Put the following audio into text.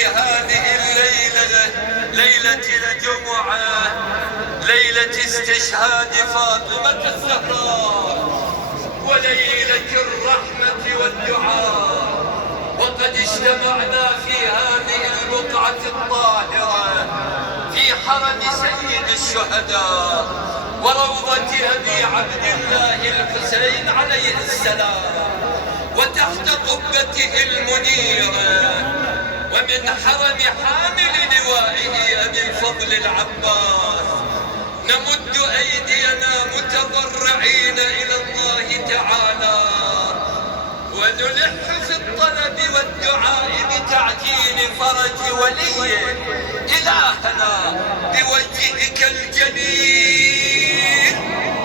في هذه الليلة، ليلة الجمعة، ليلة استشهاد فاطمة الزهراء وليلة الرحمة والدعاء. وقد اجتمعنا في هذه البقعة الطاهرة في حرم سيد الشهداء وروضة أبي عبد الله الحسين عليه السلام، وتحت قبته المنيرة، ومن حرم حامل لوائه أبي الفضل العباس نمد أيدينا متضرعين إلى الله تعالى، ونلح في الطلب والدعاء بتعجيل فرج ولي إلهنا بوجهك الجليل